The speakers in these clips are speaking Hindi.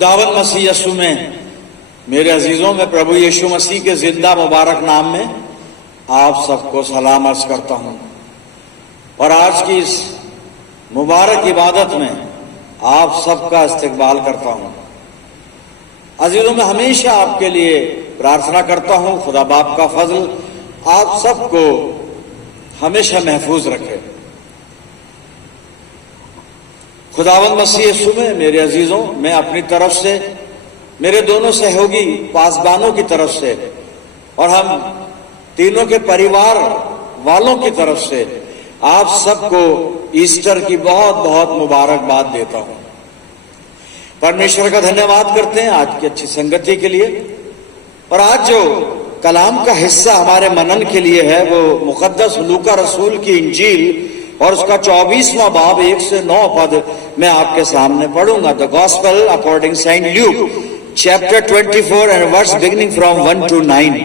खुदावंद मसीह यीशु में मेरे अजीजों में प्रभु यीशु मसीह के जिंदा मुबारक नाम में आप सबको सलाम अर्ज करता हूं। और आज की इस मुबारक इबादत में आप सबका इस्तकबाल करता हूं। अजीजों में हमेशा आपके लिए प्रार्थना करता हूं, खुदा बाप का फजल आप सबको हमेशा महफूज रखे। खुदावंद मसीह यीशु में मेरे अजीजों, मैं अपनी तरफ से, मेरे दोनों सहयोगी पासबानों की तरफ से और हम तीनों के परिवार वालों की तरफ से आप सबको ईस्टर की बहुत बहुत मुबारकबाद देता हूं। परमेश्वर का धन्यवाद करते हैं आज की अच्छी संगति के लिए। और आज जो कलाम का हिस्सा हमारे मनन के लिए है वो मुकद्दस लूका रसूल की इंजील और उसका 24वां बाब 1 से 9 पद मैं आपके सामने पढ़ूंगा। The gospel according saint Luke chapter 24 and verse beginning from 1 to 9।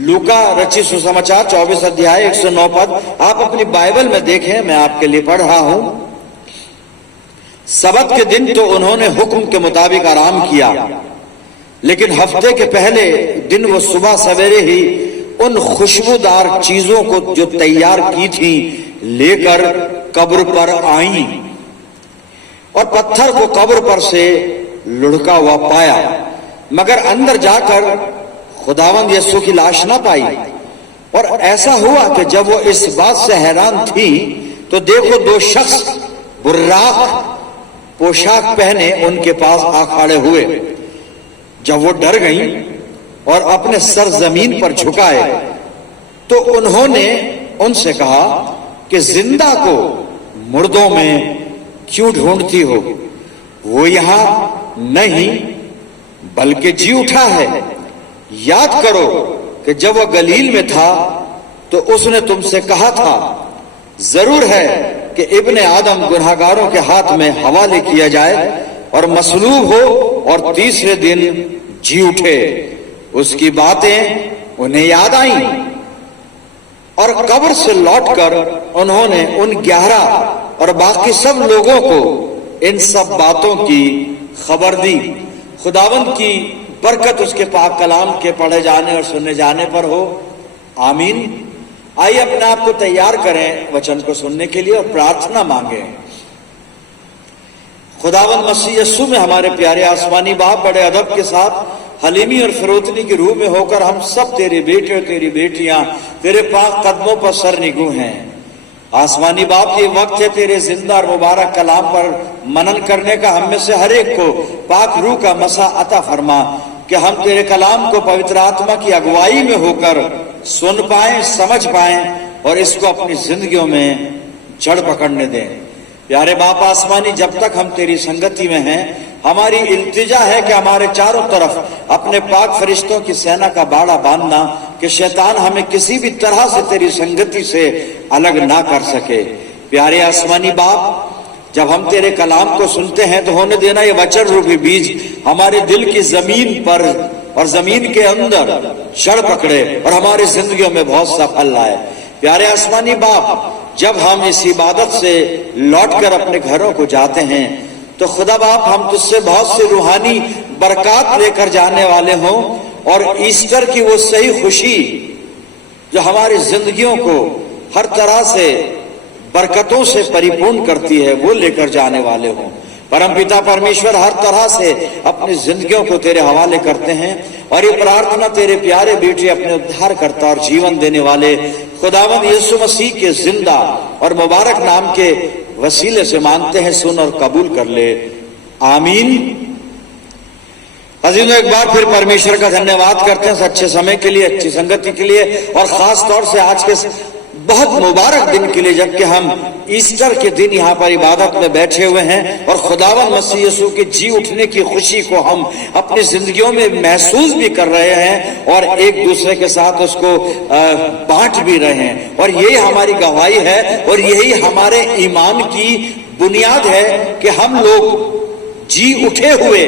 लूका रचित सुसमाचार 24 अध्याय 1 से 9 पद आप अपनी बाइबल में देखें, मैं आपके लिए पढ़ रहा हूं। सबत के दिन तो उन्होंने हुक्म के मुताबिक आराम किया, लेकिन हफ्ते के पहले दिन वो सुबह सवेरे ही उन खुशबूदार चीजों को जो तैयार की थी लेकर कब्र पर आई और पत्थर को कब्र पर से लुढ़का हुआ पाया, मगर अंदर जाकर खुदावंद यीशु की लाश ना पाई। और ऐसा हुआ कि जब वो इस बात से हैरान थी तो देखो 2 शख्स बुर्राक पोशाक पहने उनके पास आ खड़े हुए। जब वो डर गई और अपने सर जमीन पर झुकाए तो उन्होंने उनसे कहा कि जिंदा को मुर्दों में क्यों ढूंढती हो? वो यहां नहीं बल्कि जी उठा है। याद करो कि जब वह गलील में था तो उसने तुमसे कहा था, जरूर है कि इब्ने आदम गुनहगारों के हाथ में हवाले किया जाए और मसलूब हो और तीसरे दिन जी उठे। उसकी बातें उन्हें याद आई और कब्र से लौटकर उन्होंने उन 11 और बाकी सब लोगों को इन सब बातों की खबर दी। खुदावंद की बरकत उसके पाक कलाम के पढ़े जाने और सुनने जाने पर हो, आमीन। आइए अपने आप को तैयार करें वचन को सुनने के लिए और प्रार्थना मांगे। खुदावंद मसीह यीशु में हमारे प्यारे आसमानी बाप, बड़े अदब के साथ हलीमी और फिरोतनी की रूह में होकर हम सब तेरे बेटे और तेरी बेटियां तेरे पाक कदमों पर सर निगू हैं। आसमानी बाप, ये वक्त है तेरे जिंदा और मुबारक कलाम पर मनन करने का। हम में से हर एक को पाक रूह का मसा अता फरमा कि हम तेरे कलाम को पवित्र आत्मा की अगुवाई में होकर सुन पाएं, समझ पाएं और इसको अपनी जिंदगियों में जड़ पकड़ने दें। प्यारे बाप आसमानी, जब तक हम तेरी संगति में हैं, हमारी इल्तिजा है कि हमारे चारों तरफ अपने पाक फरिश्तों की सेना का बाड़ा बांधना कि शैतान हमें किसी भी तरह से तेरी संगति से अलग ना कर सके। प्यारे आसमानी बाप, जब हम तेरे कलाम को सुनते हैं तो होने देना ये वचन रूपी बीज हमारे दिल की जमीन पर और जमीन के अंदर जड़ पकड़े और हमारी जिंदगियों में बहुत सा फल लाए। प्यारे आसमानी बाप, जब हम इस इबादत से लौटकर अपने घरों को जाते हैं तो खुदा बाप हम तुझसे बहुत सी रूहानी बरकत लेकर जाने वाले हों और ईस्टर की वो सही खुशी जो हमारी जिंदगियों को हर तरह से बरकतों से परिपूर्ण करती है वो लेकर जाने वाले हों। परमपिता परमेश्वर हर तरह से अपनी जिंदगियों को तेरे हवाले करते हैं और ये प्रार्थना तेरे प्यारे बेटे अपने उद्धारकर्ता और जीवन देने वाले खुदावंद यीशु मसीह के जिंदा और मुबारक नाम के वसीले से मांगते हैं। सुन और कबूल कर ले, आमीन। अजीजों, एक बार फिर परमेश्वर का धन्यवाद करते हैं अच्छे समय के लिए, अच्छी संगति के लिए और खास तौर से आज के बहुत मुबारक दिन के लिए, जबकि हम ईस्टर के दिन यहाँ पर इबादत में बैठे हुए हैं और खुदावंद मसीह यीशु के जी उठने की खुशी को हम अपनी जिंदगियों में महसूस भी कर रहे हैं और एक दूसरे के साथ उसको बांट भी रहे हैं। और यही हमारी गवाही है और यही हमारे ईमान की बुनियाद है कि हम लोग जी उठे हुए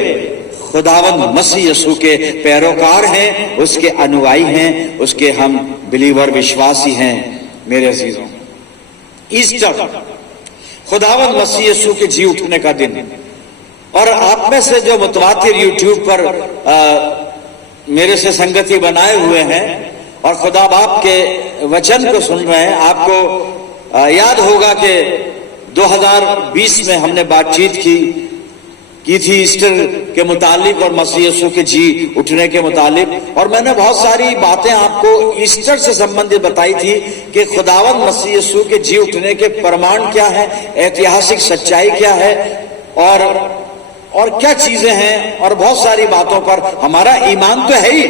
खुदावंद मसीह यीशु के पैरोकार हैं, उसके अनुयायी हैं, उसके हम बिलीवर विश्वासी हैं। मेरे अजीजों, ईस्टर खुदावंद मसीह यीशु के जी उठने का दिन और आप में से जो मुतवातिर यूट्यूब पर मेरे से संगति बनाए हुए हैं और खुदा बाप के वचन को सुन रहे हैं, आपको याद होगा कि 2020 में हमने बातचीत की थी ईस्टर के मुतालिक और मसीह यीशु के जी उठने के मुतालिक, और मैंने बहुत सारी बातें आपको ईस्टर से संबंधित बताई थी कि खुदावंद मसीह यीशु के जी उठने के प्रमाण क्या है, ऐतिहासिक सच्चाई क्या है और क्या चीजें हैं, और बहुत सारी बातों पर हमारा ईमान तो है ही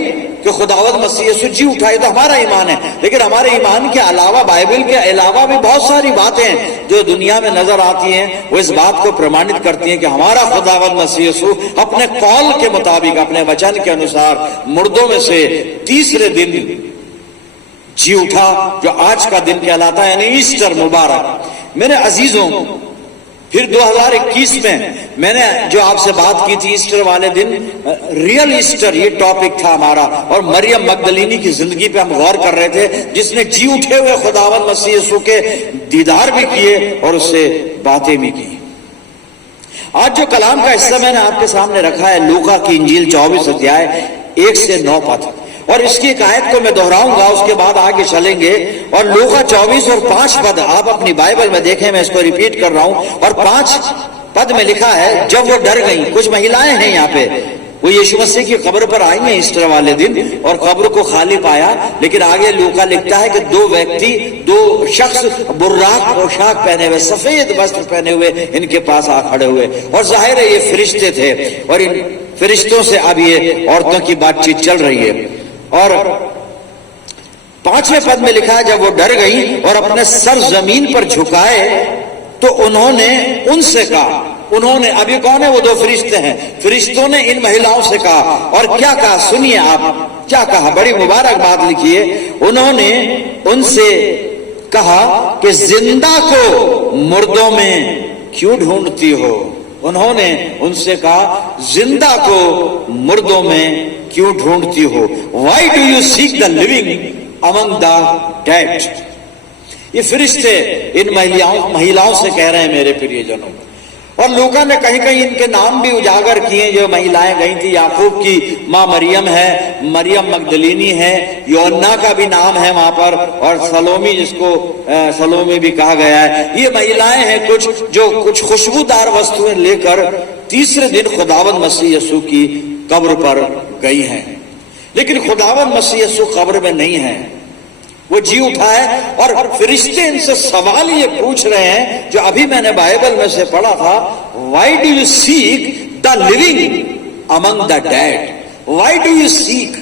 कि खुदावंद मसीह यीशु जी उठाए तो हमारा ईमान है, लेकिन हमारे ईमान के अलावा, बाइबल के अलावा भी बहुत सारी बातें जो दुनिया में नजर आती हैं वो इस बात को प्रमाणित करती हैं कि हमारा खुदावंद मसीह यीशु अपने कौल के मुताबिक, अपने वचन के अनुसार मुर्दों में से तीसरे दिन जी उठा, जो आज का दिन कहलाता है, यानी ईस्टर मुबारक। मेरे अजीजों, फिर 2021 में मैंने जो आपसे बात की थी ईस्टर वाले दिन, रियल ईस्टर ये टॉपिक था हमारा, और मरियम मगदलीनी की जिंदगी पे हम गौर कर रहे थे, जिसने जी उठे हुए खुदावंद मसीह यीशु के दीदार भी किए और उससे बातें भी की। आज जो कलाम का हिस्सा मैंने आपके सामने रखा है, लूका की इंजील 24 अध्याय 1 से 9 पद, और इसकी एक आयत को मैं दोहराऊंगा, उसके बाद आगे चलेंगे। और लूका 24 और 5 पद आप अपनी बाइबल में देखें, मैं इसको रिपीट कर रहा हूं। और 5 पद में लिखा है, जब वो डर गई, कुछ महिलाएं हैं यहाँ पे, वो यीशु मसीह की कब्र पर आई हैं ईस्टर वाले दिन और कब्र को खाली पाया, लेकिन आगे लूका लिखता है कि दो शख्स बुर्राक पोशाक पहने हुए, सफेद वस्त्र पहने हुए इनके पास आ खड़े हुए, और जाहिर है ये फरिश्ते थे, और इन फरिश्तों से अब ये औरतों की बातचीत चल रही है। और 5वें पद में लिखा है, जब वो डर गई और अपने सर जमीन पर झुकाए तो उन्होंने उनसे कहा, उन्होंने, अभी कौन है, वो 2 फरिश्ते हैं, फरिश्तों ने इन महिलाओं से कहा, और क्या कहा, सुनिए आप क्या कहा, बड़ी मुबारक बात लिखी है। उन्होंने उनसे कहा कि जिंदा को मुर्दों में क्यों ढूंढती हो। उन्होंने उनसे कहा, जिंदा को मुर्दों में क्यों ढूंढती हो। Why do you seek the living among the dead. ये फरिश्ते इन महिलाओं से कह रहे हैं, मेरे प्रियजनों। और लूका ने कहीं कहीं इनके नाम भी उजागर किए, जो महिलाएं गई थी। याकूब की मां मरियम है, मरियम मगदलीनी है, योन्ना का भी नाम है वहां पर, और सलोमी, जिसको सलोमी भी कहा गया है। ये महिलाएं हैं कुछ जो कुछ खुशबूदार वस्तुएं लेकर तीसरे दिन खुदावंद मसीह यीशु की कब्र पर गई हैं, लेकिन खुदावंद मसीह यीशु कब्र में नहीं है, वो जी उठा है। और फरिश्ते इनसे सवाल ये पूछ रहे हैं जो अभी मैंने बाइबल में से पढ़ा था, why do you seek the living among the dead. Why do you seek,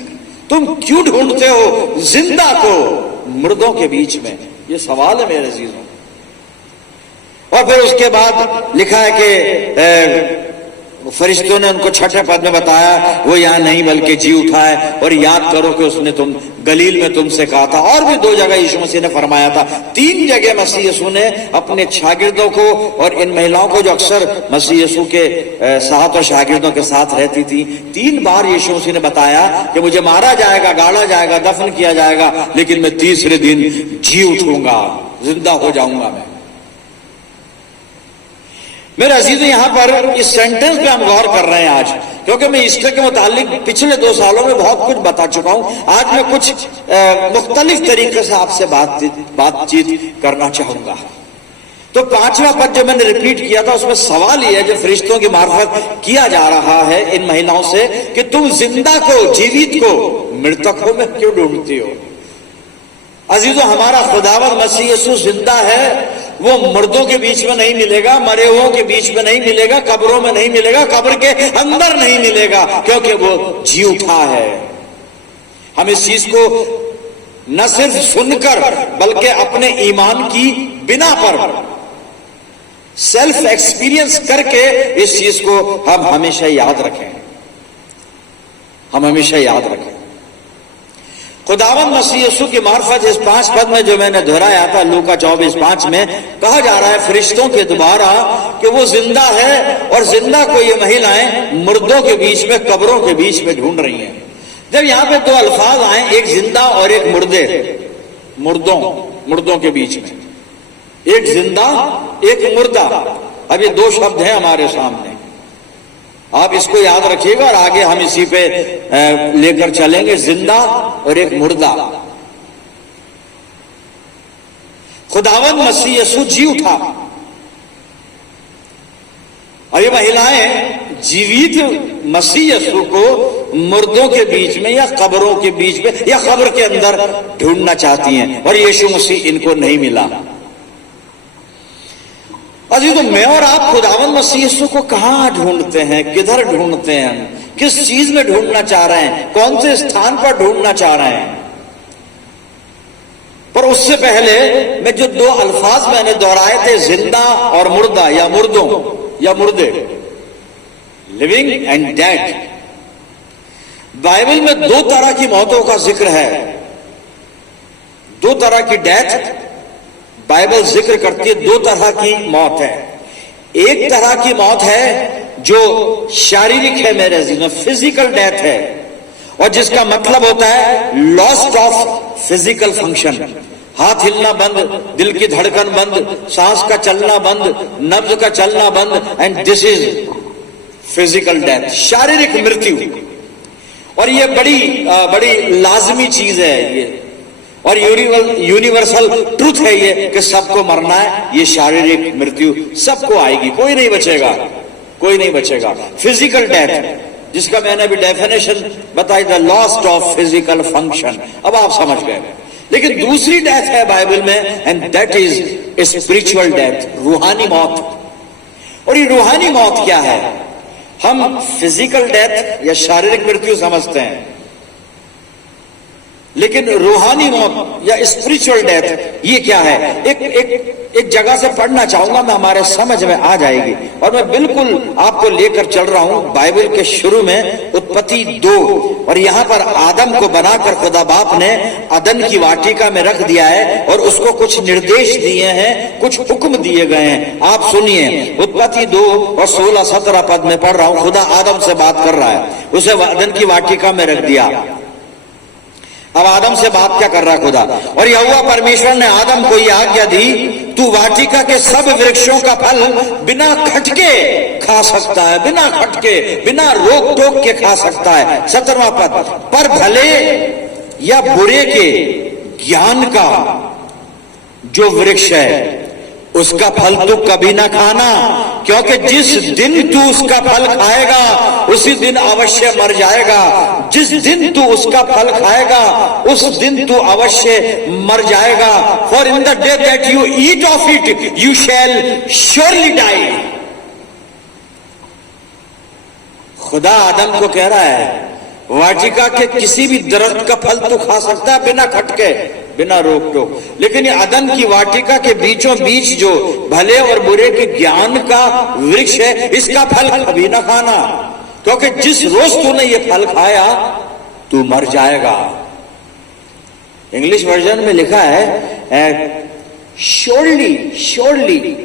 तुम क्यों ढूंढते हो जिंदा को मुर्दों के बीच में। ये सवाल है मेरे अजीजों। और फिर उसके बाद लिखा है कि फरिश्तों ने उनको 6ठे पद में बताया, वो यहाँ नहीं बल्कि जी उठा है, और याद करो कि उसने गलील में तुमसे कहा था। और भी 2 जगह यीशु मसीह ने फरमाया था। 3 जगह मसीह यीशु ने अपने शागिर्दों को और इन महिलाओं को, जो अक्सर मसीह यीशु के साथ और शागिर्दों के साथ रहती थी, 3 बार यीशु मसीह ने बताया कि मुझे मारा जाएगा, गाड़ा जाएगा, दफन किया जाएगा, लेकिन मैं तीसरे दिन जी उठूंगा, जिंदा हो जाऊंगा मैं। मेरे अजीज, यहां पर इस सेंटेंस पे हम गौर कर रहे हैं आज, क्योंकि मैं ईस्टर के मुतालिक पिछले 2 सालों में बहुत कुछ बता चुका हूं। आज मैं कुछ मुख्तलिफ तरीके से आपसे बातचीत करना चाहूंगा। तो 5वां पद जो मैंने रिपीट किया था, उसमें सवाल यह है, जो फरिश्तों की मार्फत किया जा रहा है इन महिलाओं से, कि तुम जिंदा को, जीवित को मृतकों में क्यों ढूंढती हो। अजीजों, हमारा खुदावंद मसीह यीशु जिंदा है। वो मुर्दों के बीच में नहीं मिलेगा, मरे हुओं के बीच में नहीं मिलेगा, कब्रों में नहीं मिलेगा, कब्र के अंदर नहीं मिलेगा, क्योंकि वो जी उठा है। हम इस चीज को न सिर्फ सुनकर बल्कि अपने ईमान की बिना पर सेल्फ एक्सपीरियंस करके इस चीज को हम हमेशा याद रखें, हम हमेशा याद रखें। खुदावंद मसीह यीशु की मार्फत इस 5 पद में जो मैंने दोहराया था, लूका 24:5 में कहा जा रहा है फरिश्तों के द्वारा कि वो जिंदा है, और जिंदा को ये महिलाएं मुर्दों के बीच में, कब्रों के बीच में ढूंढ रही हैं। जब यहां पे 2 अल्फाज आए, एक जिंदा और एक मुर्दे, मुर्दों के बीच में, एक जिंदा एक मुर्दा। अब ये 2 शब्द हैं हमारे सामने। आप इसको याद रखिएगा और आगे हम इसी पे लेकर चलेंगे, जिंदा और एक मुर्दा। खुदावंद मसीह यीशु जी उठा और ये महिलाएं जीवित मसीह यीशु को मुर्दों के बीच में या कब्रों के बीच में या कब्र के अंदर ढूंढना चाहती हैं और यीशु मसीह इनको नहीं मिला। अजी तो मैं और आप खुदावंद मसीह यीशु को कहां ढूंढते हैं, किधर ढूंढते हैं, किस चीज में ढूंढना चाह रहे हैं, कौन से स्थान पर ढूंढना चाह रहे हैं? पर उससे पहले मैं जो दो अल्फाज मैंने दोहराए थे, जिंदा और मुर्दा या मुर्दों या मुर्दे, लिविंग एंड डेड। बाइबल में दो तरह की मौतों का जिक्र है, दो तरह की डेथ बाइबल जिक्र करती है। दो तरह की मौत है। एक तरह की मौत है जो शारीरिक है, मेरे अजीजों, फिजिकल डेथ है, और जिसका मतलब होता है लॉस्ट ऑफ फिजिकल फंक्शन। हाथ हिलना बंद, दिल की धड़कन बंद, सांस का चलना बंद, नब्ज का चलना बंद, and this is physical death, शारीरिक मृत्यु। और ये बड़ी लाजमी चीज है ये, और यूनिवर्सल ट्रूथ है ये कि सबको मरना है। ये शारीरिक मृत्यु सबको आएगी, कोई नहीं बचेगा, कोई नहीं बचेगा। फिजिकल डेथ, जिसका मैंने भी डेफिनेशन बताई, the lost of physical function, अब आप समझ गए। लेकिन दूसरी डेथ है बाइबल में, and that is spiritual death, रूहानी मौत। और ये रूहानी मौत क्या है? हम फिजिकल डेथ या शारीरिक मृत्यु समझते हैं, लेकिन रूहानी मौत या स्पिरिचुअल डेथ ये क्या है? एक जगह से पढ़ना चाहूंगा मैं, हमारे समझ में आ जाएगी। और मैं बिल्कुल आपको लेकर चल रहा हूं बाइबल के शुरू में, उत्पत्ति 2, और यहां पर आदम को बनाकर खुदा बाप ने अदन की वाटिका में रख दिया है और उसको कुछ निर्देश दिए हैं, कुछ हुक्म दिए गए हैं। आप सुनिए, उत्पत्ति 2 और 16-17 पद में पढ़ रहा हूं। खुदा आदम से बात कर रहा है, उसे अदन की वाटिका में रख दिया। अब आदम से बात क्या कर रहा है खुदा? और यहोवा परमेश्वर ने आदम को यह आज्ञा दी, तू वाटिका के सब वृक्षों का फल बिना खटके खा सकता है, बिना खटके, बिना रोक टोक के खा सकता है। 17वां पद, पर भले या बुरे के ज्ञान का जो वृक्ष है उसका फल तू कभी ना खाना, क्योंकि जिस दिन तू उसका फल खाएगा उसी दिन अवश्य मर जाएगा। जिस दिन तू उसका फल खाएगा उस दिन तू अवश्य मर जाएगा। For in the day that you eat of it you shall surely die. खुदा आदम को कह रहा है, वाटिका के किसी भी दरख्त का फल तू खा सकता है बिना खटके, बिना रोक टोक, लेकिन ये अदन की वाटिका के बीचों बीच जो भले और बुरे के ज्ञान का वृक्ष है, इसका फल कभी ना खाना, क्योंकि जिस रोज तूने ये फल खाया तू मर जाएगा। इंग्लिश वर्जन में लिखा है surely, surely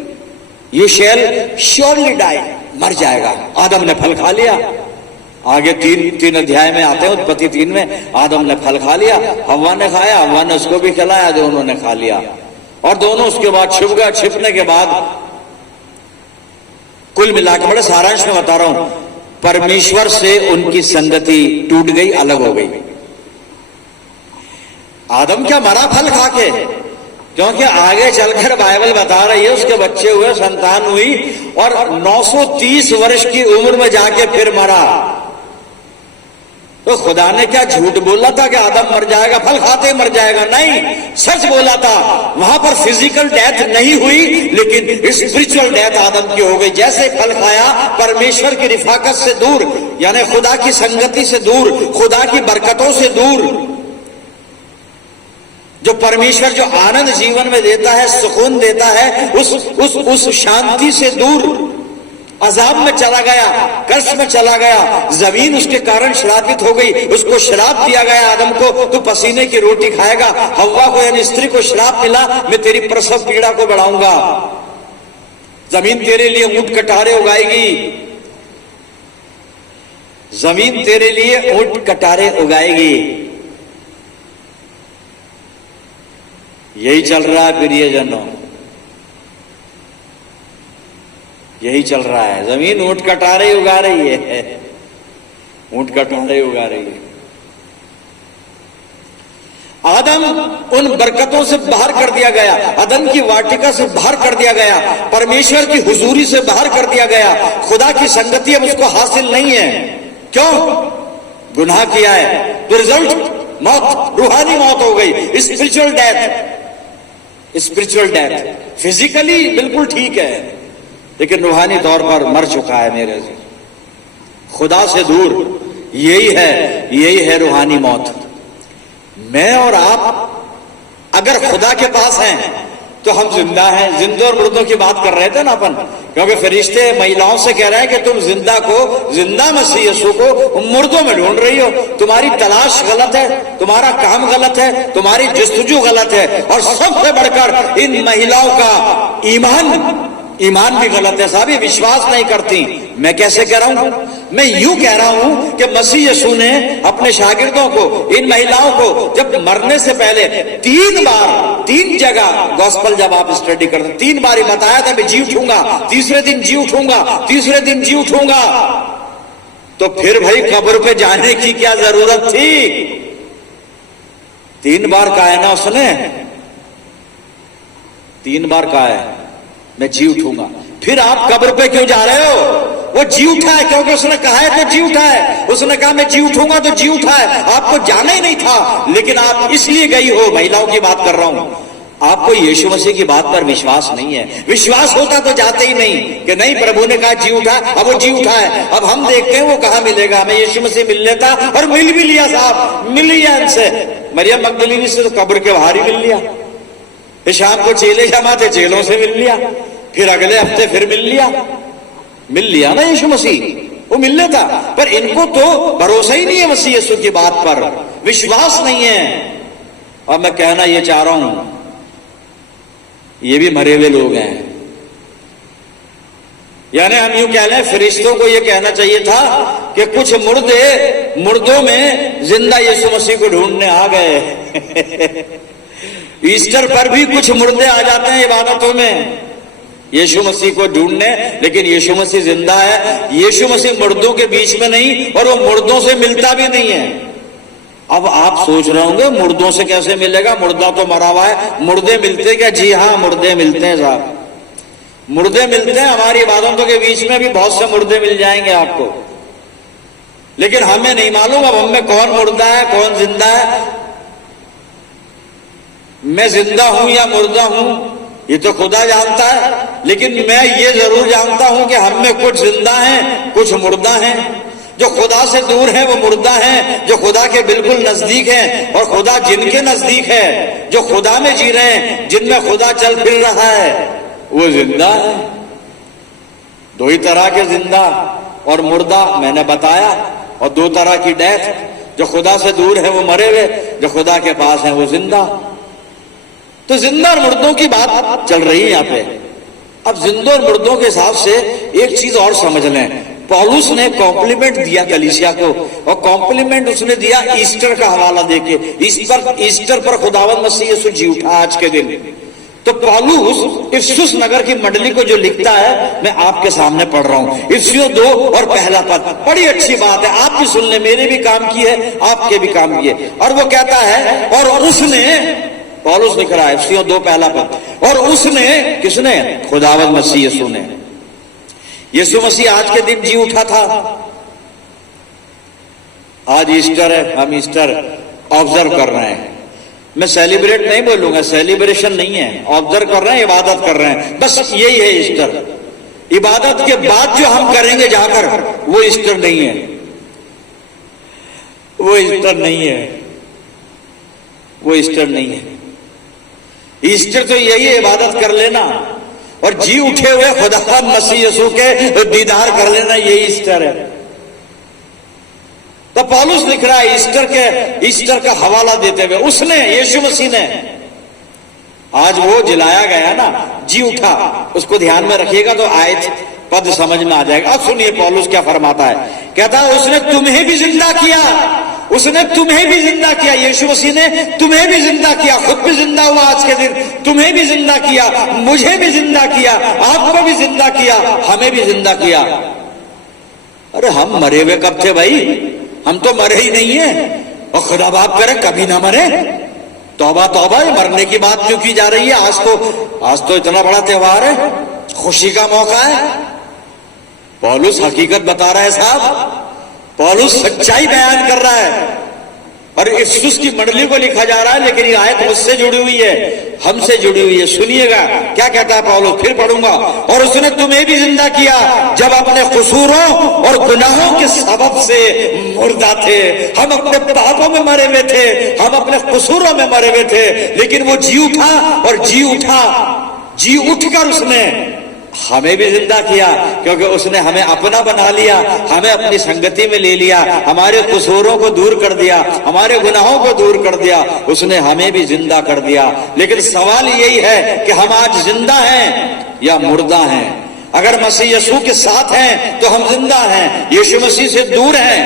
you shall surely die, मर जाएगा। आदम ने फल खा लिया। आगे तीन अध्याय में आते हैं, उत्पत्ति 3 में आदम ने फल खा लिया, हव्वा ने खाया, हव्वा ने उसको भी खिलाया, दोनों ने खा लिया, और दोनों उसके बाद छिप गए। छिपने के बाद कुल मिलाकर, बड़े सारांश में बता रहा हूं, परमेश्वर से उनकी संगति टूट गई, अलग हो गई। आदम क्या मरा फल खा के? क्योंकि आगे चलकर बाइबल बता रही है उसके बच्चे हुए, संतान हुई, और 930 वर्ष की उम्र में जाके फिर मरा। तो खुदा ने क्या झूठ बोला था कि आदम मर जाएगा, फल खाते मर जाएगा? नहीं, सच बोला था। वहां पर फिजिकल डेथ नहीं हुई, लेकिन स्पिरिचुअल डेथ आदम की हो गई। जैसे फल खाया, परमेश्वर की रिफाकत से दूर, यानी खुदा की संगति से दूर, खुदा की बरकतों से दूर, जो परमेश्वर जो आनंद जीवन में देता है, सुकून देता है, उस शांति से दूर अजाब में चला गया, कष्ट में चला गया। जमीन उसके कारण श्रापित हो गई, उसको श्राप दिया गया आदम को, तू पसीने की रोटी खाएगा। हव्वा को यानी स्त्री को श्राप मिला, मैं तेरी प्रसव पीड़ा को बढ़ाऊंगा, जमीन तेरे लिए ऊंट कटारे उगाएगी, जमीन तेरे लिए ऊंट कटारे उगाएगी। यही चल रहा है प्रियजनों। यही चल रहा है। जमीन ऊंट कटारे उगा रही है, ऊंट कटारे उगा रही है। आदम उन बरकतों से बाहर कर दिया गया, अदन की वाटिका से बाहर कर दिया गया, परमेश्वर की हुजूरी से बाहर कर दिया गया। खुदा की संगति अब उसको हासिल नहीं है। क्यों? गुनाह किया है, तो रिजल्ट मौत, रूहानी मौत हो गई, spiritual death. Spiritual death physically बिल्कुल ठीक है, लेकिन रूहानी तौर पर मर चुका है मेरे से, खुदा से दूर। यही है रूहानी मौत। मैं और आप अगर खुदा के पास हैं तो हम जिंदा हैं। जिंदे और मुर्दों की बात कर रहे थे ना अपन, क्योंकि फरिश्ते महिलाओं से कह रहे हैं कि तुम जिंदा मसीह यीशु को मुर्दों में ढूंढ रही हो। तुम्हारी तलाश गलत है, तुम्हारा काम गलत है, तुम्हारी जस्तजू गलत है, और सबसे बढ़कर इन महिलाओं का ईमान भी गलत है साहब। ये विश्वास नहीं करती। मैं कैसे कह रहा हूं? मैं यूं कह रहा हूं कि मसीह यीशु ने अपने शागिर्दों को, इन महिलाओं को, जब मरने से पहले 3 जगह गॉस्पेल जब आप स्टडी करते, 3 बार बताया था मैं जी उठूंगा, तीसरे दिन जी उठूंगा, तीसरे दिन जी उठूंगा। तो फिर भाई कब्र पे जाने की क्या जरूरत थी? 3 बार कहा है ना उसने, 3 बार कहा है मैं जी उठूंगा। फिर आप कब्र पे क्यों जा रहे हो? वो जी उठा है क्योंकि उसने कहा है तो जी उठा है। उसने कहा मैं जी उठूंगा तो जी उठा है। आपको जाना ही नहीं था, लेकिन आप इसलिए गई हो। महिलाओं की बात कर रहा हूं। आपको यीशु मसीह की बात पर विश्वास नहीं है। विश्वास होता तो जाते ही नहीं कि नहीं प्रभु ने कहा जी उठा, अब वो जी उठा है। अब हम देखते हैं वो कहां मिलेगा। हमें यीशु मसीह मिल लेता, और मिल भी लिया साहब, मिल लिया इनसे। मरियम मगदलीनी से तो कब्र के बाहर ही मिल लिया। शाम को चेले जमा थे, चेलों से मिल लिया। फिर अगले हफ्ते फिर मिल लिया ना यीशु मसीह, वो मिल लेता। पर इनको तो भरोसा ही नहीं है मसीह यीशु की बात पर, विश्वास नहीं है। और मैं कहना ये चाह रहा हूं, ये भी मरे हुए लोग हैं। यानी हम यूं कह लें, फरिश्तों को ये कहना चाहिए था कि कुछ मुर्दों में जिंदा यीशु मसीह को ढूंढने आ गए। ईस्टर पर भी कुछ मुर्दे आ जाते हैं इबादतों में यीशु मसीह को ढूंढने, लेकिन यीशु मसीह जिंदा है। यीशु मसीह मुर्दों के बीच में नहीं, और वो मुर्दों से मिलता भी नहीं है। अब आप सोच रहे होंगे मुर्दों से कैसे मिलेगा, मुर्दा तो मरा हुआ है, मुर्दे मिलते क्या? जी हाँ, मुर्दे मिलते हैं साहब, मुर्दे मिलते हैं। हमारी इबादतों के बीच में भी बहुत से मुर्दे मिल जाएंगे आपको, लेकिन हमें नहीं मालूम अब हमें कौन मुर्दा है कौन जिंदा है। मैं जिंदा हूं या मुर्दा हूं ये तो खुदा जानता है, लेकिन मैं ये जरूर जानता हूं कि हम में कुछ जिंदा हैं, कुछ मुर्दा हैं। जो खुदा से दूर है वो मुर्दा है, जो खुदा के बिल्कुल नजदीक है, और खुदा जिनके नजदीक है, जो खुदा में जी रहे हैं, जिनमें खुदा चल फिर रहा है, वो जिंदा है। 2 ही तरह के जिंदा और मुर्दा मैंने बताया, और 2 तरह की डेथ। जो खुदा से दूर है वो मरे हुए, जो खुदा के पास है वो जिंदा। तो जिंदा और मुर्दों की बात चल रही है यहां पे। अब जिंदों और मुर्दों के हिसाब से एक चीज और समझ लें। पौलुस ने कॉम्प्लीमेंट दिया कलीसिया को, और कॉम्प्लीमेंट उसने दिया ईस्टर का हवाला देके। ईस्टर पर खुदावंद मसीह यीशु जी उठा आज के दिन। तो पौलुस इफिसुस नगर की मंडली को जो लिखता है मैं आपके सामने पढ़ रहा हूं। इफिसियों 2 और पहला पद, बड़ी अच्छी बात है, आप भी सुन ले। मेरे भी काम की है, आपके भी काम की है। और वो कहता है, और उसने, पौलुस लिख रहा है इफिसियों 2 पहला पद, और उसने, किसने? खुदावंद मसीह यीशु ने। यीशु मसीह आज के दिन जी उठा था। आज ईस्टर है, हम ईस्टर ऑब्जर्व कर रहे हैं। मैं सेलिब्रेट नहीं बोलूंगा, सेलिब्रेशन नहीं है, ऑब्जर्व कर रहे हैं, इबादत कर रहे हैं, बस यही है ईस्टर। इबादत के बाद जो हम करेंगे जाकर, वो ईस्टर नहीं है, वो ईस्टर नहीं है, वो ईस्टर नहीं है। ईस्टर तो यही है, इबादत कर लेना और जी उठे हुए खुदा मसीह यीशु के दीदार कर लेना, यही ईस्टर है। तो पौलुस लिख रहा है ईस्टर का हवाला देते हुए, उसने, यीशु मसीह ने, आज वो जिलाया गया ना, जी उठा, उसको ध्यान में रखिएगा तो आयत पद समझ में आ जाएगा। अब सुनिए पौलुस क्या फरमाता है। कहता है उसने तुम्हें भी जिंदा किया उसने तुम्हें भी जिंदा किया, यीशु मसीह ने तुम्हें भी जिंदा किया, खुद भी जिंदा हुआ आज के दिन, तुम्हें भी जिंदा किया, मुझे भी जिंदा किया, आपको भी जिंदा किया, हमें भी जिंदा किया। अरे हम मरे हुए कब थे भाई? हम तो मरे ही नहीं है, और खुदा बाप करे कभी ना मरे। तौबा तौबा, मरने की बात क्यों की जा रही है? आज तो इतना बड़ा त्योहार है, खुशी का मौका है। पौलुस हकीकत बता रहा है साहब, पौलुस सच्चाई बयान कर रहा है, और इफिसुस की मंडली को लिखा जा रहा है, लेकिन ये आयत मुझसे जुड़ी हुई है, हमसे जुड़ी हुई है। सुनिएगा क्या कहता है पौलुस, फिर पढ़ूंगा। और उसने तुम्हें भी जिंदा किया जब अपने कसूरों और गुनाहों के सबब से मुर्दा थे। हम अपने पापों में मरे हुए थे, हम अपने कसूरों में मरे हुए थे, लेकिन वो जी उठा, और जी उठकर उसने हमें भी जिंदा किया, क्योंकि उसने हमें अपना बना लिया, हमें अपनी संगति में ले लिया, हमारे कसूरों को दूर कर दिया, हमारे गुनाहों को दूर कर दिया, उसने हमें भी जिंदा कर दिया। लेकिन सवाल यही है कि हम आज जिंदा हैं या मुर्दा हैं? अगर मसीह यीशु के साथ हैं तो हम जिंदा हैं, यीशु मसीह से दूर हैं,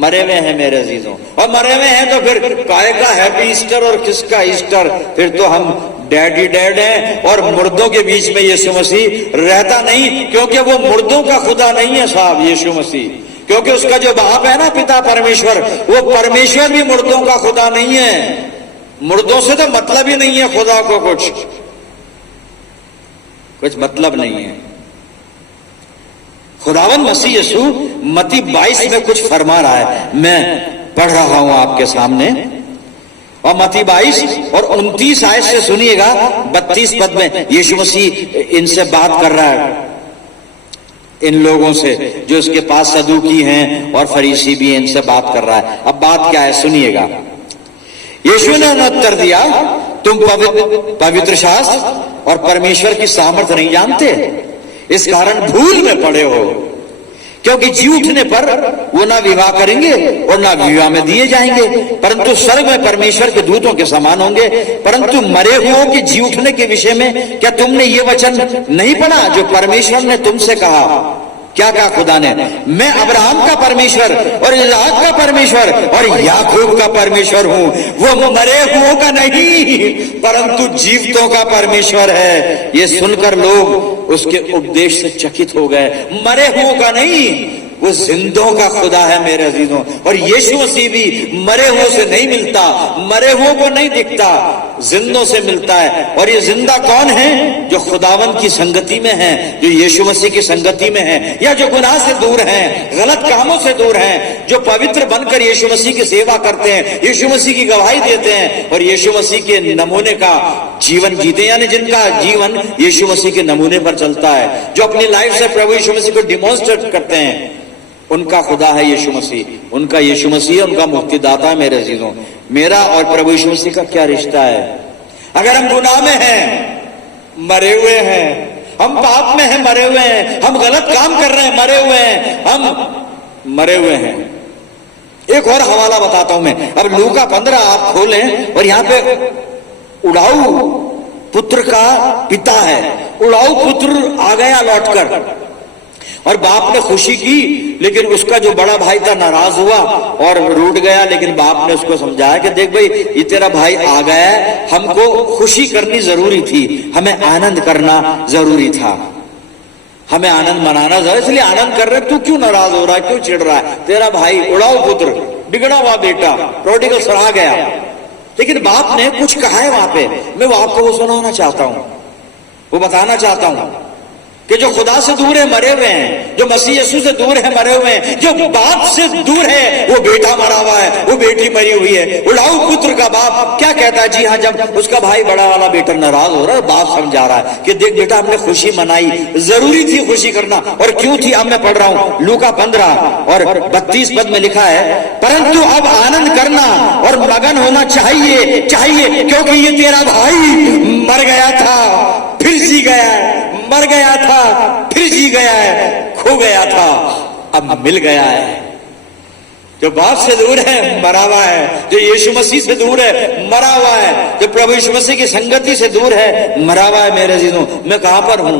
मरे हुए हैं मेरे अजीजों। और मरे हुए हैं तो फिर काय का हैप्पी ईस्टर और किसका ईस्टर? फिर तो हम डैडी डैड हैं, और मुर्दों के बीच में यीशु मसीह रहता नहीं, क्योंकि वो मुर्दों का खुदा नहीं है साहब यीशु मसीह। क्योंकि उसका जो बाप है ना, पिता परमेश्वर, वो परमेश्वर भी मुर्दों का खुदा नहीं है। मुर्दों से तो मतलब ही नहीं है खुदा को, कुछ मतलब नहीं है। खुदावन मसीह यीशु मत्ती 22 में कुछ फरमा रहा है, मैं पढ़ रहा हूं आपके सामने। और मत्ती 22 और 29 आयत से सुनिएगा। 32 पद में यीशु मसीह इनसे बात कर रहा है, इन लोगों से जो इसके पास सदूकी हैं और फरीसी भी हैं, इनसे बात कर रहा है। अब बात क्या है सुनिएगा। यीशु ने उत्तर दिया, तुम पवित्र शास्त्र और परमेश्वर की सामर्थ नहीं जानते, इस कारण भूल में पड़े हो। क्योंकि जी उठने पर वो ना विवाह करेंगे और ना विवाह में दिए जाएंगे, परंतु स्वर्ग में परमेश्वर के दूतों के समान होंगे। परंतु मरे हुओं के जी उठने के विषय में क्या तुमने ये वचन नहीं पढ़ा जो परमेश्वर ने तुमसे कहा? क्या कहा खुदा ने? मैं अब्राहम का परमेश्वर और इसहाक का परमेश्वर और याकूब का परमेश्वर हूं। वो मरे हुओं का नहीं परंतु जीवितों का परमेश्वर है। ये सुनकर लोग उसके उपदेश से चकित हो गए। मरे हुओं का नहीं, वो जिंदों का खुदा है मेरे अजीजों। और यीशु मसीह भी मरे हुओं से नहीं मिलता, मरे हुओं को नहीं दिखता, जिंदों से मिलता है। और ये जिंदा कौन है? जो खुदावन की संगति में है, जो यीशु मसीह की संगति में है, या जो गुनाह से दूर हैं, गलत कामों से दूर हैं, जो पवित्र बनकर यीशु मसीह की सेवा करते हैं, यीशु मसीह की गवाही देते हैं और यीशु मसीह के नमूने का जीवन जीते, यानी जिनका जीवन यीशु मसीह के नमूने पर चलता है, जो अपनी लाइफ से प्रभु यीशु मसीह को डिमॉन्स्ट्रेट करते हैं, उनका खुदा है यीशु मसीह। उनका यीशु मसीह है, उनका मुक्तिदाता है मेरे अजीजों। मेरा और प्रभु यीशु मसीह का क्या रिश्ता है? अगर हम गुनाह में हैं, मरे हुए हैं, हम पाप में हैं, मरे हुए हैं, हम गलत काम कर रहे हैं, मरे हुए हैं, हम मरे हुए हैं। एक और हवाला बताता हूं मैं। अब लूका 15 आप खोलें और यहां पे उड़ाऊ पुत्र का पिता है। उड़ाऊ पुत्र आ गया लौटकर और बाप ने खुशी की, लेकिन उसका जो बड़ा भाई था नाराज हुआ और रूठ गया। लेकिन बाप ने उसको समझाया कि देख भाई, ये तेरा भाई आ गया है, हमको खुशी करनी जरूरी थी, हमें आनंद करना जरूरी था, हमें आनंद मनाना जरूरी, इसलिए आनंद कर रहे, तू क्यों नाराज हो रहा है, क्यों चिढ़ रहा है? तेरा भाई उड़ाऊ पुत्र, बिगड़ा हुआ बेटा, प्रोडिगल सन आ गया। लेकिन बाप ने कुछ कहा है वहां पे, मैं वो आपको वो सुनाना चाहता हूं, वो बताना चाहता हूं कि जो खुदा से दूर है मरे हुए हैं, जो मसीह यीशु से दूर है मरे हुए हैं, जो बाप से दूर है वो बेटा मरा हुआ है, वो बेटी मरी हुई है। उड़ाऊ पुत्र का बाप क्या कहता है? जी हाँ, जब उसका भाई बड़ा वाला बेटा नाराज हो रहा है, बाप समझा रहा है कि देख बेटा, हमने खुशी मनाई, जरूरी थी खुशी करना। और क्यों थी? अब मैं पढ़ रहा हूं लूका 15 और 32 पद में लिखा है, परंतु अब आनंद करना और मगन होना चाहिए, क्योंकि ये तेरा भाई मर गया था फिर जी गया है, मर गया था फिर जी गया है, खो गया था अब मिल गया है। जो बाप से दूर है मरा हुआ है, जो यीशु मसीह से दूर है मरा हुआ है, जो प्रभु यीशु मसीह की संगति से दूर है मरा हुआ है। मेरे अजीजों, मैं कहां पर हूं?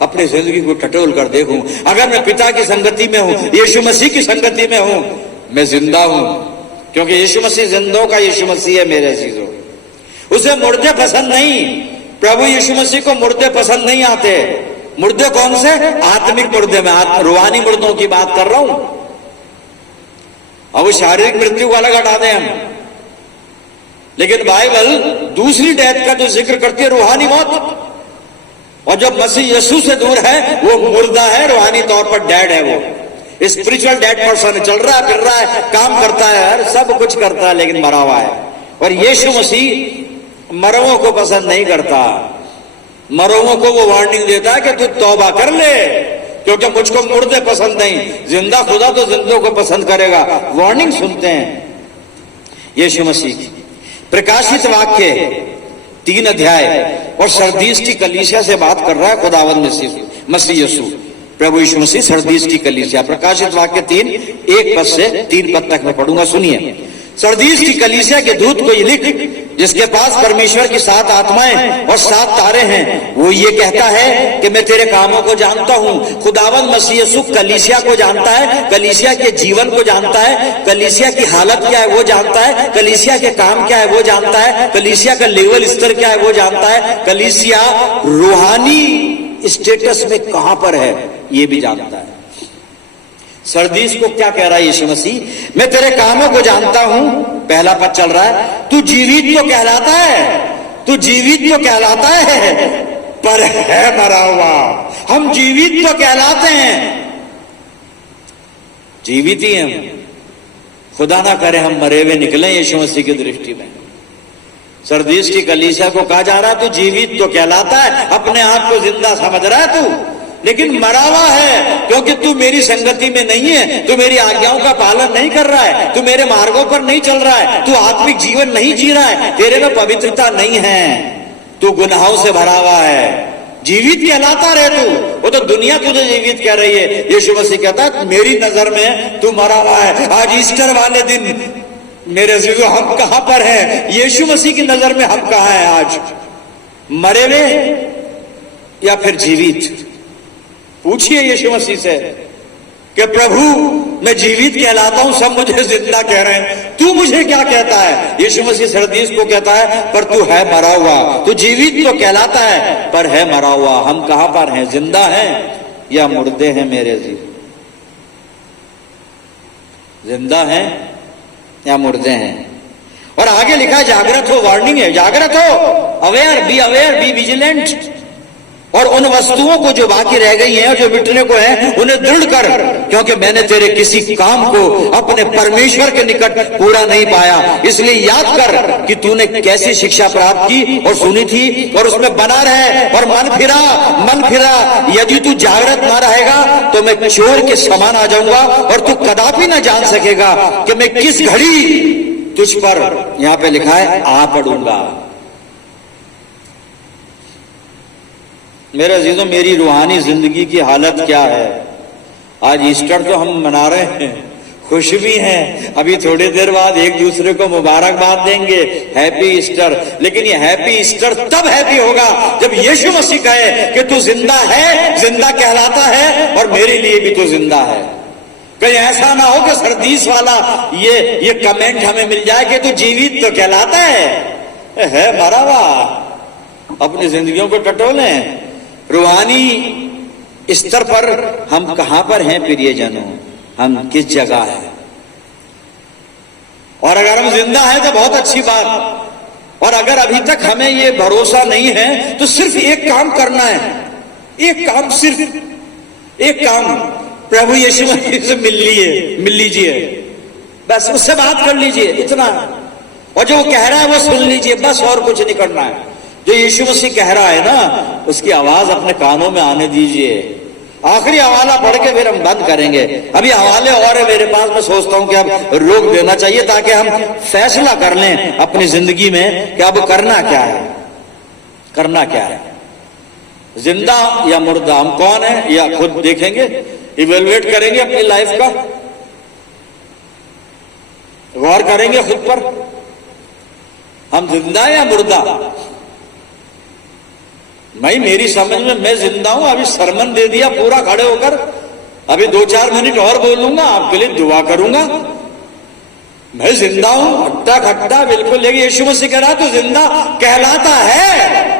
अपनी जिंदगी को टटोल कर देखूं। अगर मैं पिता की संगति में हूं, यीशु मसीह की संगति में हूं, मैं जिंदा हूं, क्योंकि यीशु मसीह जिंदों का यीशु मसीह है मेरे अजीजों। उसे मुर्दे पसंद नहीं। प्रभु यीशु मसीह को मुर्दे पसंद नहीं आते। मुर्दे कौन से? आत्मिक मुर्दे में, रूहानी मुर्दों की बात कर रहा हूं। अब वो शारीरिक मृत्यु को अलग हटा दें हम, लेकिन बाइबल दूसरी डेथ का जो जिक्र करती है रूहानी मौत, और जब मसीह यीशु से दूर है वो मुर्दा है, रूहानी तौर पर डेड है। वो स्पिरिचुअल डेड पर्सन, चल रहा है, फिर रहा है, काम करता है, सब कुछ करता है, लेकिन मरा हुआ है। और यीशु मसीह मरवों को पसंद नहीं करता। मरवों को वो वार्निंग देता है कि तू तौबा कर ले, क्योंकि मुझको मुर्दे पसंद नहीं। जिंदा खुदा तो जिंदों को पसंद करेगा। वार्निंग सुनते हैं यीशु मसीह। प्रकाशित वाक्य 3 अध्याय और सरदीस की कलीसिया से बात कर रहा है खुदावंद मसीह यीशु, प्रभु यीशु मसीह सरदीस की कलीसिया। प्रकाशित वाक्य 3, 1 पद से 3 पद तक मैं पढ़ूंगा, सुनिए। सरदीस की कलीसिया के दूत को ये लिख, जिसके पास परमेश्वर की 7 आत्माएं और 7 तारे हैं, वो ये कहता है कि मैं तेरे कामों को जानता हूं। खुदावंद मसीह यीशु कलीसिया को जानता है, कलीसिया के जीवन को जानता है, कलीसिया की हालत क्या है वो जानता है, कलीसिया के काम क्या है वो जानता है, कलीसिया का लेवल स्तर क्या है वो जानता है, कलीसिया रूहानी स्टेटस में कहां पर है ये भी जानता है। सरदीस को क्या कह रहा है यीशु मसीह? मैं तेरे कामों को जानता हूं, पहला पद चल रहा है, तू जीवित तो कहलाता है, तू जीवित तो कहलाता है, पर है मरा हुआ। हम जीवित तो कहलाते हैं, जीवित ही हम, खुदा ना करे हम मरे हुए निकले यीशु मसीह की दृष्टि में। सरदीस की कलीसिया को कहा जा रहा है तू जीवित तो कहलाता है, अपने आप को जिंदा समझ रहा है तू, लेकिन मरा हुआ है, क्योंकि तू मेरी संगति में नहीं है, तू मेरी आज्ञाओं का पालन नहीं कर रहा है, तू मेरे मार्गों पर नहीं चल रहा है, तू आत्मिक जीवन नहीं जी रहा है, तेरे में पवित्रता नहीं है, तू गुनाहों से भरा हुआ है। जीवित कहलाता रहे तू, वो तो दुनिया तुझे जीवित कह रही है। यीशु मसीह कहता है मेरी नजर में तू मरा हुआ है। आज ईस्टर वाले दिन मेरे अजीजों हम कहां पर हैं? यीशु मसीह की नजर में हम कहां हैं आज? मरे हुए या फिर जीवित? पूछिए यीशु मसीह से कि प्रभु मैं जीवित कहलाता हूं, सब मुझे जिंदा कह रहे हैं, तू मुझे क्या कहता है? यीशु मसीह सरदीस को कहता है पर तू है मरा हुआ। तू जीवित तो कहलाता है पर है मरा हुआ। हम कहां पर हैं? जिंदा हैं या मुर्दे हैं मेरे जी? जिंदा हैं या मुर्दे हैं? और आगे लिखा है जागृत हो, वार्निंग है, जागृत हो, अवेयर, बी विजिलेंट, और उन वस्तुओं को जो बाकी रह गई हैं और जो मिटने को है उन्हें दृढ़ कर, क्योंकि मैंने तेरे किसी काम को अपने परमेश्वर के निकट पूरा नहीं पाया। इसलिए याद कर कि तूने कैसी शिक्षा प्राप्त की और सुनी थी, और उसमें बना रहे और मन फिरा। यदि तू जागृत ना रहेगा तो मैं चोर के समान आ जाऊंगा, और तू कदापि ना जान सकेगा कि मैं किस घड़ी तुझ पर, यहां पे लिखा है, आ पड़ूंगा। मेरे अजीजों, मेरी रूहानी जिंदगी की हालत क्या है? आज ईस्टर तो हम मना रहे हैं, खुश भी हैं, अभी थोड़ी देर बाद एक दूसरे को मुबारकबाद देंगे, हैप्पी ईस्टर। लेकिन ये हैप्पी ईस्टर तब हैप्पी होगा जब यीशु मसीह कहे कि तू जिंदा है, जिंदा कहलाता है, और मेरे लिए भी तू जिंदा है। कहीं ऐसा ना हो कि सरदीस वाला ये कमेंट हमें मिल जाए कि तू जीवित तो कहलाता है मरा हुआ। अपनी जिंदगियों को टटोलें। रूहानी स्तर पर हम कहां पर हैं प्रियजनों? हम किस जगह हैं? और अगर हम जिंदा हैं तो बहुत अच्छी बात, और अगर अभी तक हमें ये भरोसा नहीं है तो सिर्फ एक काम करना है, एक काम, सिर्फ एक काम, प्रभु यीशु मसीह से मिल लीजिए, बस उससे बात कर लीजिए, इतना। और जो वो कह रहा है वो सुन लीजिए, बस, और कुछ नहीं करना है। जो यीशु मसीह कह रहा है ना, उसकी आवाज अपने कानों में आने दीजिए। आखिरी हवाला पढ़ के फिर हम बंद करेंगे। अभी हवाले और है मेरे पास, मैं सोचता हूं कि अब रोक देना चाहिए ताकि हम फैसला कर लें अपनी जिंदगी में कि अब करना क्या है, करना क्या है, जिंदा या मुर्दा, हम कौन है या खुद देखेंगे, इवेलुएट करेंगे अपनी लाइफ का, गौर करेंगे खुद पर, हम जिंदा या मुर्दा। भाई मेरी समझ में मैं जिंदा हूं, अभी सरमन दे दिया पूरा खड़े होकर, अभी 2-4 मिनट और बोलूंगा, आपके लिए दुआ करूंगा, मैं जिंदा हूं, हट्टा खट्टा बिल्कुल, लेकिन यीशु मसीह कह रहा तो जिंदा कहलाता है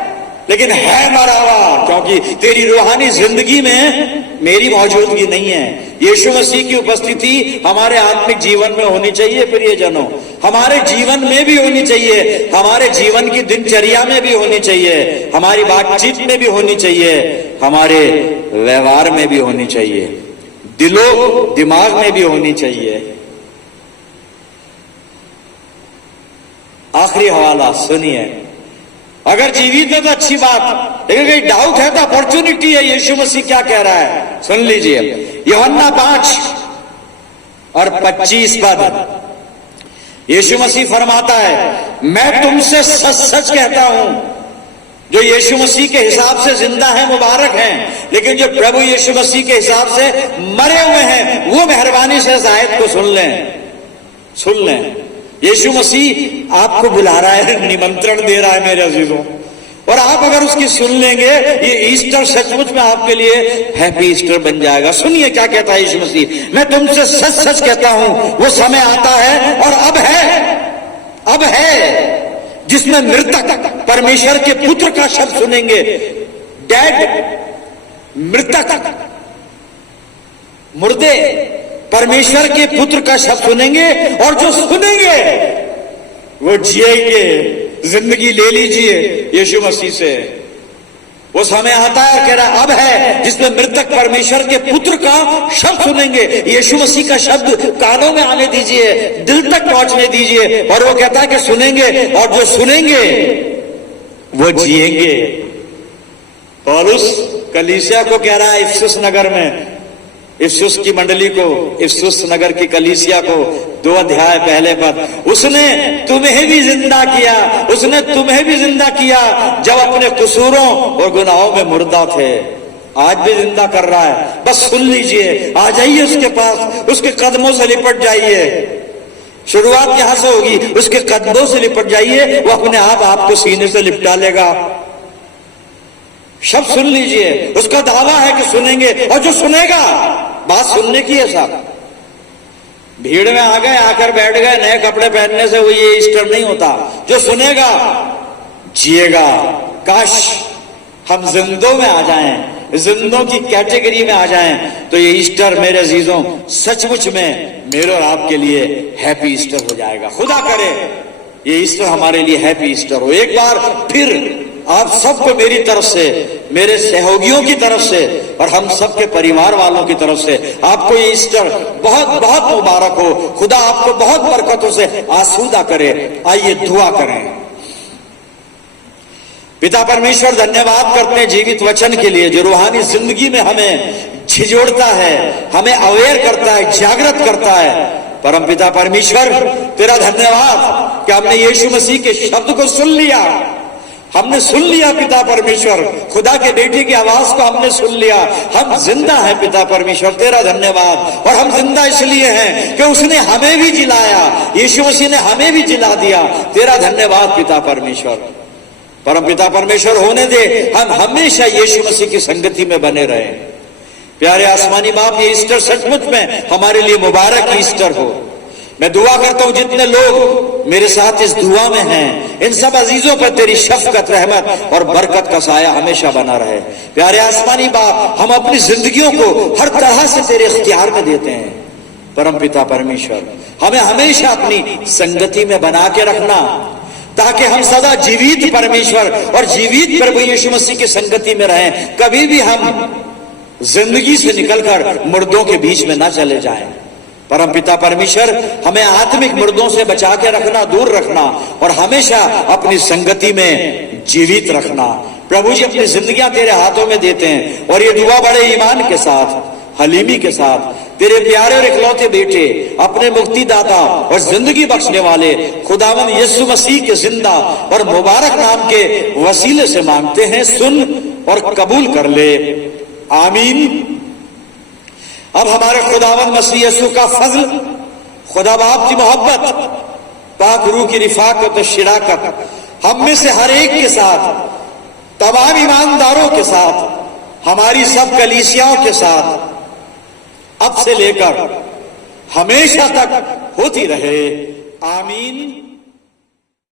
लेकिन है मरा हुआ, क्योंकि तेरी रूहानी जिंदगी में मेरी मौजूदगी नहीं है। यीशु मसीह की उपस्थिति हमारे आत्मिक जीवन में होनी चाहिए। प्रियजनों, हमारे जीवन में भी होनी चाहिए, हमारे जीवन की दिनचर्या में भी होनी चाहिए, हमारी बातचीत में भी होनी चाहिए, हमारे व्यवहार में भी होनी चाहिए, दिलो दिमाग में भी होनी चाहिए। आखिरी हवाला सुनिए, अगर जीवित है तो अच्छी बात, लेकिन कहीं डाउट है तो अपॉर्चुनिटी है। यीशु मसीह क्या कह रहा है सुन लीजिए, यूहन्ना 5 और 25 पद। यीशु मसीह फरमाता है, मैं तुमसे सच सच कहता हूं, जो यीशु मसीह के हिसाब से जिंदा है मुबारक हैं, लेकिन जो प्रभु यीशु मसीह के हिसाब से मरे हुए हैं वो मेहरबानी से इस आयत को सुन लें। यीशु मसीह आपको बुला रहा है, निमंत्रण दे रहा है मेरे अजीजों, और आप अगर उसकी सुन लेंगे, ये ईस्टर सचमुच में आपके लिए हैप्पी ईस्टर बन जाएगा। सुनिए क्या कहता है यीशु मसीह, मैं तुमसे सच सच कहता हूं, वो समय आता है और अब है जिसमें मृतक परमेश्वर के पुत्र का शब्द सुनेंगे। डेड, मृतक, मुर्दे परमेश्वर के पुत्र का शब्द सुनेंगे, और जो सुनेंगे वो जिएंगे। जिंदगी ले लीजिए यीशु मसीह से। वो समय आता है, कह रहा अब है जिसमें मृतक परमेश्वर के पुत्र का शब्द सुनेंगे। यीशु मसीह का शब्द कानों में आने दीजिए, दिल तक पहुंचने दीजिए, और वो कहता है कि सुनेंगे, और जो सुनेंगे वो जिएंगे। पौलुस कलीसिया को कह रहा है इफिसुस नगर में, इफिसुस की मंडली को, इफिसुस नगर की कलीसिया को, 2 अध्याय पहले पद, उसने तुम्हें भी जिंदा किया, उसने तुम्हें भी जिंदा किया जब अपने कसूरों और गुनाहों में मुर्दा थे। आज भी जिंदा कर रहा है, बस सुन लीजिए, आ जाइए उसके पास, उसके कदमों से लिपट जाइए। शुरुआत यहां से होगी, उसके कदमों से लिपट जाइए, वो अपने आप आपको सीने से लिपटा लेगा। शब्द सुन लीजिए, उसका दावा है कि सुनेंगे, और जो सुनेगा, बात सुनने की है साहब। भीड़ में आ गए, आकर बैठ गए, नए कपड़े पहनने से वो ये ईस्टर नहीं होता। जो सुनेगा जिएगा। काश हम जिंदों में आ जाएं, जिंदों की कैटेगरी में आ जाएं, तो ये ईस्टर मेरे अजीजों सचमुच में मेरे और आपके लिए हैप्पी ईस्टर हो जाएगा। खुदा करे ये ईस्टर हमारे लिए हैप्पी ईस्टर हो। एक बार फिर आप सबको मेरी तरफ से, मेरे सहयोगियों की तरफ से, और हम सबके परिवार वालों की तरफ से आपको ये ईस्टर बहुत बहुत मुबारक हो। खुदा आपको बहुत बरकतों से आसूदा करे। आइए दुआ करें। पिता परमेश्वर, धन्यवाद करते हैं जीवित वचन के लिए, जो रूहानी जिंदगी में हमें झिझोड़ता है, हमें अवेयर करता है, जागृत करता है। परम पिता परमेश्वर, तेरा धन्यवाद कि हमने यीशु मसीह के शब्द को सुन लिया, हमने सुन लिया। पिता परमेश्वर, खुदा के बेटे की आवाज को हमने सुन लिया। हम जिंदा हैं पिता परमेश्वर, तेरा धन्यवाद। और हम जिंदा इसलिए हैं कि उसने हमें भी जिलाया, यीशु मसीह ने हमें भी जिला दिया। तेरा धन्यवाद पिता परमेश्वर। परम पिता परमेश्वर, होने दे हम हमेशा यीशु मसीह की संगति में बने रहे। प्यारे आसमानी बाप, ये ईस्टर सचमुच में हमारे लिए मुबारक ईस्टर हो। मैं दुआ करता हूं जितने लोग मेरे साथ इस दुआ में हैं, इन सब अजीजों पर तेरी शफकत, रहमत और बरकत का साया हमेशा बना रहे। प्यारे आसमानी बाप, हम अपनी जिंदगियों को हर तरह से तेरे इख्तियार में देते हैं। परम पिता परमेश्वर, हमें हमेशा अपनी संगति में बना के रखना, ताकि हम सदा जीवित परमेश्वर और जीवित प्रभु यीशु मसीह की संगति में रहें। कभी भी हम जिंदगी से निकलकर मुर्दों के बीच में ना चले जाएं। परम पिता परमेश्वर, हमें आत्मिक मुर्दों से बचा के रखना, दूर रखना, और हमेशा अपनी संगति में जीवित रखना। प्रभु जी, अपनी जिंदगियां तेरे हाथों में देते हैं, और ये दुआ बड़े ईमान के साथ, हलीमी के साथ, तेरे प्यारे और इकलौते बेटे, अपने मुक्तिदाता और जिंदगी बख्शने वाले खुदावंद यीशु मसीह के जिंदा और मुबारक नाम के वसीले से मांगते हैं। सुन और कबूल कर ले, आमीन। अब हमारे खुदावंद मसीह यीशु का फजल, खुदा बाप की मोहब्बत, पाक रूह की रिफाकत और शिराकत हम में से हर एक के साथ, तमाम ईमानदारों के साथ, हमारी सब कलीसियाओं के साथ अब से लेकर हमेशा तक होती रहे। आमीन।